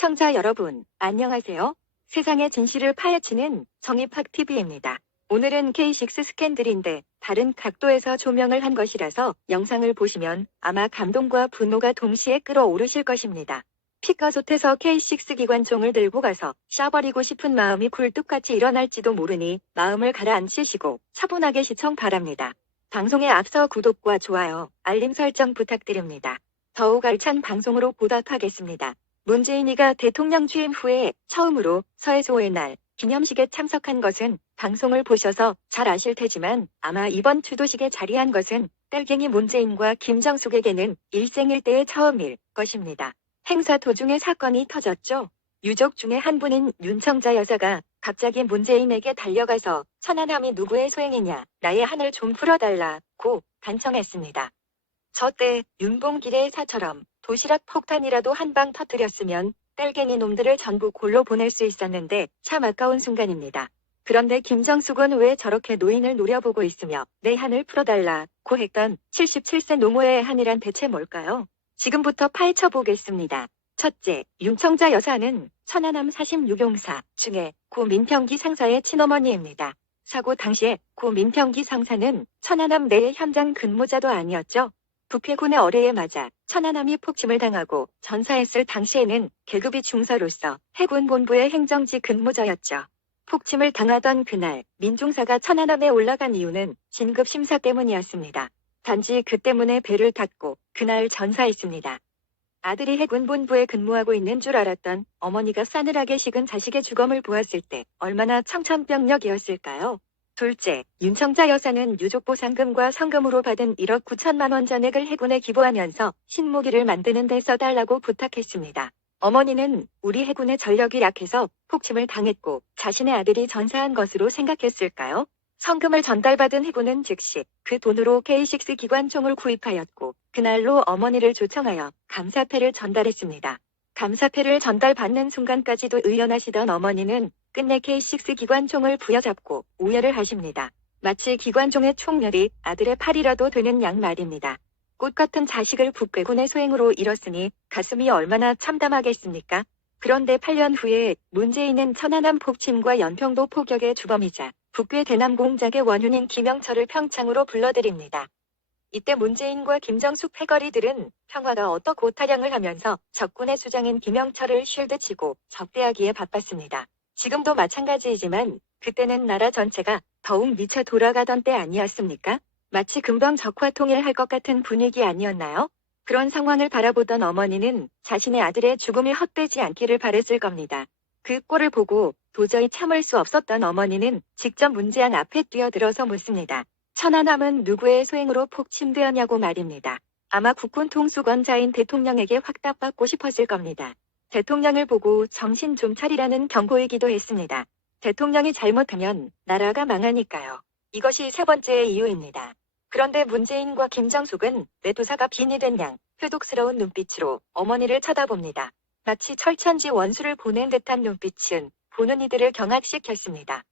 시청자 여러분, 안녕하세요. 세상의 진실을 파헤치는 정의팍TV입니다. 오늘은 K6 스캔들인데 다른 각도에서 조명을 한 것이라서 영상을 보시면 아마 감동과 분노가 동시에 끌어오르실 것입니다. 피가 솥에서 K6 기관총을 들고 가서 쏴버리고 싶은 마음이 굴뚝같이 일어날지도 모르니 마음을 가라앉히시고 차분하게 시청 바랍니다. 방송에 앞서 구독과 좋아요, 알림 설정 부탁드립니다. 더욱 알찬 방송으로 보답하겠습니다. 문재인이가 대통령 취임 후에 처음으로 서해소의 날 기념식에 참석한 것은 방송을 보셔서 잘 아실 테지만 아마 이번 추도식에 자리한 것은 딸갱이 문재인과 김정숙에게는 일생일대의 처음일 것입니다. 행사 도중에 사건이 터졌죠. 유족 중에 한 분인 윤청자 여사가 갑자기 문재인에게 달려가서 천안함이 누구의 소행이냐, 나의 한을 좀 풀어달라고 간청했습니다. 저때 윤봉길의 사처럼 도시락 폭탄이라도 한 방 터뜨렸으면 딸갱이 놈들을 전부 골로 보낼 수 있었는데 참 아까운 순간입니다. 그런데 김정숙은 왜 저렇게 노인을 노려보고 있으며 내 한을 풀어달라고 했던 77세 노모의 한이란 대체 뭘까요? 지금부터 파헤쳐 보겠습니다. 첫째, 윤청자 여사는 천안함 46용사 중에 고 민평기 상사의 친어머니입니다. 사고 당시에 고 민평기 상사는 천안함 내의 현장 근무자도 아니었죠. 북해군의 어뢰에 맞아 천안함이 폭침을 당하고 전사했을 당시에는 계급이 중사로서 해군 본부의 행정지 근무자였죠. 폭침을 당하던 그날 민중사가 천안함에 올라간 이유는 진급 심사 때문이었습니다. 단지 그 때문에 배를 탔고 그날 전사했습니다. 아들이 해군 본부에 근무하고 있는 줄 알았던 어머니가 싸늘하게 식은 자식의 죽음을 보았을 때 얼마나 청천벽력이었을까요? 둘째, 윤청자 여사는 유족보상금과 성금으로 받은 1억 9천만 원 전액을 해군에 기부하면서 신무기를 만드는 데 써달라고 부탁했습니다. 어머니는 우리 해군의 전력이 약해서 폭침을 당했고 자신의 아들이 전사한 것으로 생각했을까요? 성금을 전달받은 해군은 즉시 그 돈으로 K6 기관총을 구입하였고 그날로 어머니를 초청하여 감사패를 전달했습니다. 감사패를 전달받는 순간까지도 의연하시던 어머니는 끝내 K6 기관총을 부여잡고 오열을 하십니다. 마치 기관총의 총열이 아들의 팔이라도 되는 양 말입니다. 꽃같은 자식을 북괴군의 소행으로 잃었으니 가슴이 얼마나 참담하겠습니까? 그런데 8년 후에 문재인은 천안함 폭침과 연평도 포격의 주범이자 북괴 대남 공작의 원흉인 김영철을 평창으로 불러들입니다. 이때 문재인과 김정숙 패거리들은 평화가 어떻고 타령을 하면서 적군의 수장인 김영철을 쉴드치고 적대하기에 바빴습니다. 지금도 마찬가지이지만 그때는 나라 전체가 더욱 미쳐 돌아가던 때 아니었습니까? 마치 금방 적화 통일할 것 같은 분위기 아니었나요? 그런 상황을 바라보던 어머니는 자신의 아들의 죽음이 헛되지 않기를 바랬을 겁니다. 그 꼴을 보고 도저히 참을 수 없었던 어머니는 직접 문재인 앞에 뛰어들어서 묻습니다. 천안함은 누구의 소행으로 폭침되었냐고 말입니다. 아마 국군 통수권자인 대통령에게 확답받고 싶었을 겁니다. 대통령을 보고 정신 좀 차리라는 경고이기도 했습니다. 대통령이 잘못하면 나라가 망하니까요. 이것이 세 번째 이유입니다. 그런데 문재인과 김정숙은 매도사가 빈이 된 양 표독스러운 눈빛으로 어머니를 쳐다봅니다. 마치 철천지 원수를 보낸 듯한 눈빛은 보는 이들을 경악시켰습니다.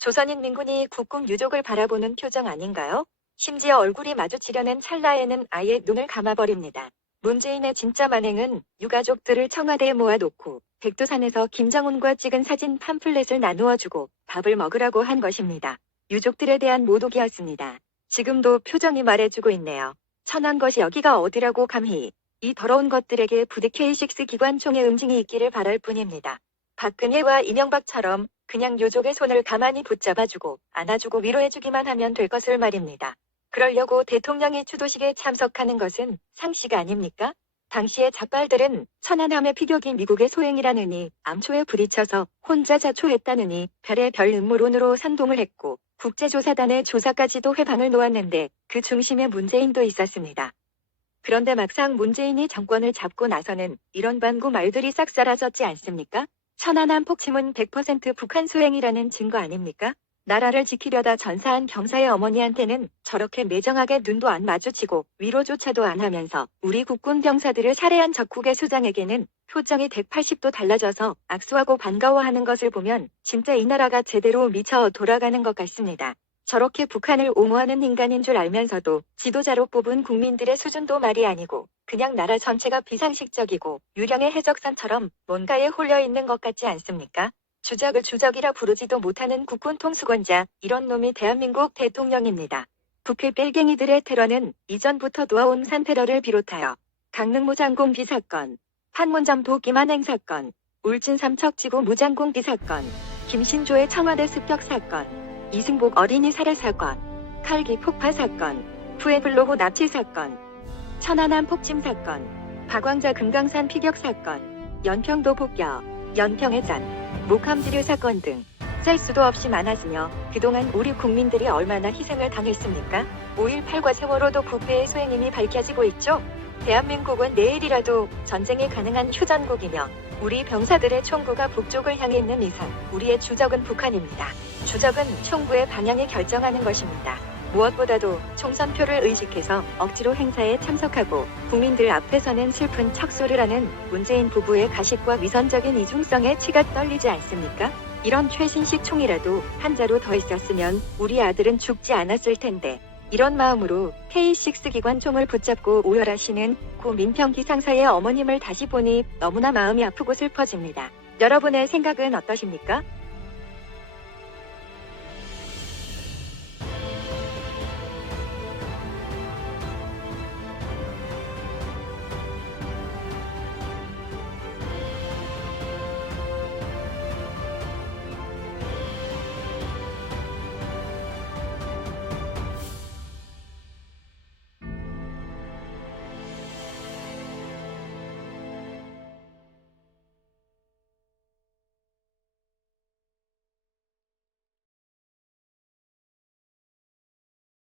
조선인 민군이 국군 유족을 바라보는 표정 아닌가요? 심지어 얼굴이 마주치려는 찰나에는 아예 눈을 감아버립니다. 문재인의 진짜 만행은 유가족들을 청와대에 모아놓고 백두산에서 김정은과 찍은 사진 팜플렛을 나누어주고 밥을 먹으라고 한 것입니다. 유족들에 대한 모독이었습니다. 지금도 표정이 말해주고 있네요. 천한 것이 여기가 어디라고 감히. 이 더러운 것들에게 부디 K6 기관총의 응징이 있기를 바랄 뿐입니다. 박근혜와 이명박처럼 그냥 유족의 손을 가만히 붙잡아주고 안아주고 위로해주기만 하면 될 것을 말입니다. 그러려고 대통령이 추도식에 참석하는 것은 상식 아닙니까? 당시의 작발들은 천안함의 피격이 미국의 소행이라느니 암초에 부딪혀서 혼자 자초했다느니 별의 별 음모론으로 선동을 했고 국제조사단의 조사까지도 회방을 놓았는데 그 중심에 문재인도 있었습니다. 그런데 막상 문재인이 정권을 잡고 나서는 이런 반구 말들이 싹 사라졌지 않습니까? 천안함 폭침은 100% 북한 소행이라는 증거 아닙니까? 나라를 지키려다 전사한 병사의 어머니한테는 저렇게 매정하게 눈도 안 마주치고 위로조차도 안 하면서 우리 국군 병사들을 살해한 적국의 수장에게는 표정이 180도 달라져서 악수하고 반가워하는 것을 보면 진짜 이 나라가 제대로 미쳐 돌아가는 것 같습니다. 저렇게 북한을 옹호하는 인간인 줄 알면서도 지도자로 뽑은 국민들의 수준도 말이 아니고 그냥 나라 전체가 비상식적이고 유령의 해적선처럼 뭔가에 홀려 있는 것 같지 않습니까? 주적을 주적이라 부르지도 못하는 국군 통수권자, 이런 놈이 대한민국 대통령입니다. 북해 뺄갱이들의 테러는 이전부터 놓아온 산테러를 비롯하여 강릉 무장공비 사건, 판문점 도끼만행 사건, 울진 삼척지구 무장공비 사건, 김신조의 청와대 습격 사건, 이승복 어린이 살해 사건, 칼기 폭파 사건, 푸에블로고 납치 사건, 천안함 폭침 사건, 박왕자 금강산 피격 사건, 연평도 폭격, 연평해전, 목함지류 사건 등 셀 수도 없이 많았으며 그동안 우리 국민들이 얼마나 희생을 당했습니까? 5.18과 세월호도 부패의 소행임이 밝혀지고 있죠. 대한민국은 내일이라도 전쟁이 가능한 휴전국이며 우리 병사들의 총구가 북쪽을 향해 있는 이상 우리의 주적은 북한입니다. 주적은 총구의 방향이 결정하는 것입니다. 무엇보다도 총선표를 의식해서 억지로 행사에 참석하고 국민들 앞에서는 슬픈 척소를 하는 문재인 부부의 가식과 위선적인 이중성에 치가 떨리지 않습니까? 이런 최신식 총이라도 한 자루 더 있었으면 우리 아들은 죽지 않았을 텐데, 이런 마음으로 K6 기관총을 붙잡고 오열하시는 고 민평 기상사의 어머님을 다시 보니 너무나 마음이 아프고 슬퍼집니다. 여러분의 생각은 어떠십니까?